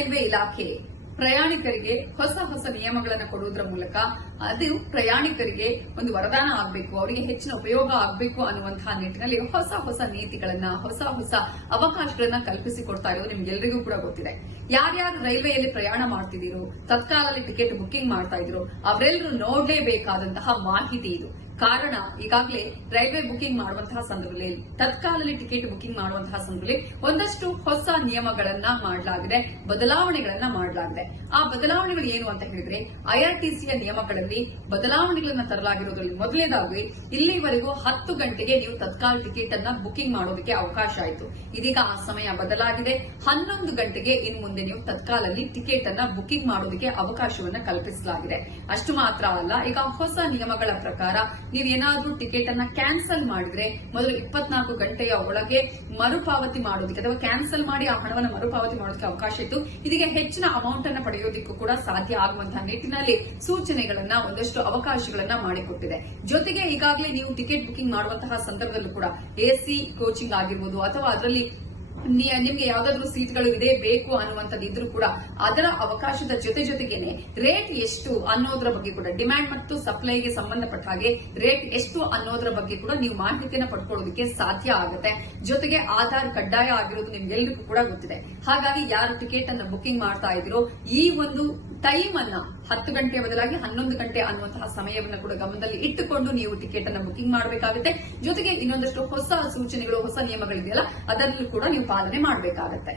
Railway ಇಲಾಖೆ ಪ್ರಯಾಣಿಕರಿಗೆ ಹೊಸ ಹೊಸ ನಿಯಮಗಳನ್ನು ಕೊಡುವುದರ ಮೂಲಕ ಅದು ಪ್ರಯಾಣಿಕರಿಗೆ ಒಂದು ವರದಾನ ಆಗಬೇಕು, ಅವರಿಗೆ ಹೆಚ್ಚಿನ ಉಪಯೋಗ ಆಗಬೇಕು ಅನ್ನುವಂತಹ ನಿಟ್ಟಿನಲ್ಲಿ ಹೊಸ ಹೊಸ ನೀತಿಗಳನ್ನ, ಹೊಸ ಹೊಸ ಅವಕಾಶಗಳನ್ನ ಕಲ್ಪಿಸಿಕೊಡ್ತಾ ಇರೋದು ನಿಮ್ಗೆಲ್ಲರಿಗೂ ಕೂಡ ಗೊತ್ತಿದೆ. ಯಾರ್ಯಾರು ರೈಲ್ವೆಯಲ್ಲಿ ಪ್ರಯಾಣ ಮಾಡ್ತಿದ್ದೀರೋ, ತತ್ಕಾಲಲ್ಲಿ ಟಿಕೆಟ್ ಬುಕಿಂಗ್ ಮಾಡ್ತಾ ಇದ್ರು, ಅವರೆಲ್ಲರೂ ನೋಡಲೇಬೇಕಾದಂತಹ ಮಾಹಿತಿ ಇದು. ಕಾರಣ, ಈಗಾಗಲೇ ರೈಲ್ವೆ ಬುಕಿಂಗ್ ಮಾಡುವಂತಹ ಸಂದರ್ಭದಲ್ಲಿ, ತತ್ಕಾಲಲ್ಲಿ ಟಿಕೆಟ್ ಬುಕಿಂಗ್ ಮಾಡುವಂತಹ ಸಂದರ್ಭದಲ್ಲಿ ಒಂದಷ್ಟು ಹೊಸ ನಿಯಮಗಳನ್ನ ಮಾಡಲಾಗಿದೆ, ಬದಲಾವಣೆಗಳನ್ನ ಮಾಡಲಾಗಿದೆ. ಆ ಬದಲಾವಣೆಗಳು ಏನು ಅಂತ ಹೇಳಿದ್ರೆ, ಐಆರ್ಟಿಸಿಯ ನಿಯಮಗಳಲ್ಲಿ ಬದಲಾವಣೆಗಳನ್ನ ತರಲಾಗಿರೋದ್ರಲ್ಲಿ ಮೊದಲನೇದಾಗಿ ಇಲ್ಲಿವರೆಗೂ 10 ಗಂಟೆಗೆ ನೀವು ತತ್ಕಾಲ ಟಿಕೆಟ್ ಅನ್ನ ಬುಕಿಂಗ್ ಮಾಡೋದಕ್ಕೆ ಅವಕಾಶ ಆಯಿತು. ಇದೀಗ ಆ ಸಮಯ ಬದಲಾಗಿದೆ. 11 ಗಂಟೆಗೆ ಇನ್ನು ಮುಂದೆ ನೀವು ತತ್ಕಾಲಲ್ಲಿ ಟಿಕೆಟ್ ಅನ್ನ ಬುಕಿಂಗ್ ಮಾಡೋದಕ್ಕೆ ಅವಕಾಶವನ್ನ ಕಲ್ಪಿಸಲಾಗಿದೆ. ಅಷ್ಟು ಮಾತ್ರ ಅಲ್ಲ, ಈಗ ಹೊಸ ನಿಯಮಗಳ ಪ್ರಕಾರ ನೀವೇನಾದ್ರೂ ಟಿಕೆಟ್ ಅನ್ನ ಕ್ಯಾನ್ಸಲ್ ಮಾಡಿದ್ರೆ ಮೊದಲು 24 ಗಂಟೆಯ ಒಳಗೆ ಮರುಪಾವತಿ ಮಾಡೋದಕ್ಕೆ ಅಥವಾ ಕ್ಯಾನ್ಸಲ್ ಮಾಡಿ ಆ ಹಣವನ್ನು ಮರುಪಾವತಿ ಮಾಡೋದಕ್ಕೆ ಅವಕಾಶ ಇತ್ತು. ಇದೀಗ ಹೆಚ್ಚಿನ ಅಮೌಂಟ್ ಅನ್ನ ಪಡೆಯೋದಕ್ಕೂ ಕೂಡ ಸಾಧ್ಯ ಆಗುವಂತಹ ನಿಟ್ಟಿನಲ್ಲಿ ಸೂಚನೆಗಳನ್ನ, ಒಂದಷ್ಟು ಅವಕಾಶಗಳನ್ನ ಮಾಡಿಕೊಟ್ಟಿದೆ. ಜೊತೆಗೆ ಈಗಾಗಲೇ ನೀವು ಟಿಕೆಟ್ ಬುಕಿಂಗ್ ಮಾಡುವಂತಹ ಸಂದರ್ಭದಲ್ಲೂ ಕೂಡ ಎಸಿ ಕೋಚಿಂಗ್ ಆಗಿರ್ಬೋದು ಅಥವಾ ಅದರಲ್ಲಿ ನಿಮ್ಗೆ ಯಾವ್ದಾದ್ರು ಸೀಟ್ಗಳು ಇದೆ ಬೇಕು ಅನ್ನುವಂಥದ್ದು ಇದ್ರೂ ಕೂಡ ಅದರ ಅವಕಾಶದ ಜೊತೆಗೇನೆ ರೇಟ್ ಎಷ್ಟು ಅನ್ನೋದ್ರ ಬಗ್ಗೆ ಕೂಡ, ಡಿಮ್ಯಾಂಡ್ ಮತ್ತು ಸಪ್ಲೈಗೆ ಸಂಬಂಧಪಟ್ಟ ಹಾಗೆ ರೇಟ್ ಎಷ್ಟು ಅನ್ನೋದ್ರ ಬಗ್ಗೆ ಕೂಡ ನೀವು ಮಾಹಿತಿಯನ್ನು ಪಡ್ಕೊಳ್ಳೋದಕ್ಕೆ ಸಾಧ್ಯ ಆಗುತ್ತೆ. ಜೊತೆಗೆ ಆಧಾರ್ ಕಡ್ಡಾಯ ಆಗಿರೋದು ನಿಮ್ಗೆಲ್ಲರಿಗೂ ಕೂಡ ಗೊತ್ತಿದೆ. ಹಾಗಾಗಿ ಯಾರು ಟಿಕೆಟ್ ಅನ್ನು ಬುಕಿಂಗ್ ಮಾಡ್ತಾ ಇದ್ದೀರೋ ಈ ಒಂದು ಟೈಮ್ ಅನ್ನ 10 ಗಂಟೆ ಬದಲಾಗಿ 11 ಗಂಟೆ ಅನ್ನುವಂತಹ ಸಮಯವನ್ನು ಕೂಡ ಗಮನದಲ್ಲಿ ಇಟ್ಟುಕೊಂಡು ನೀವು ಟಿಕೆಟ್ ಅನ್ನು ಬುಕಿಂಗ್ ಮಾಡಬೇಕಾಗುತ್ತೆ. ಜೊತೆಗೆ ಇನ್ನೊಂದಷ್ಟು ಹೊಸ ಸೂಚನೆಗಳು, ಹೊಸ ನಿಯಮಗಳಿದೆಯಲ್ಲ ಅದರಲ್ಲೂ ಕೂಡ ನೀವು ಪಾಲನೆ ಮಾಡಬೇಕಾಗುತ್ತೆ.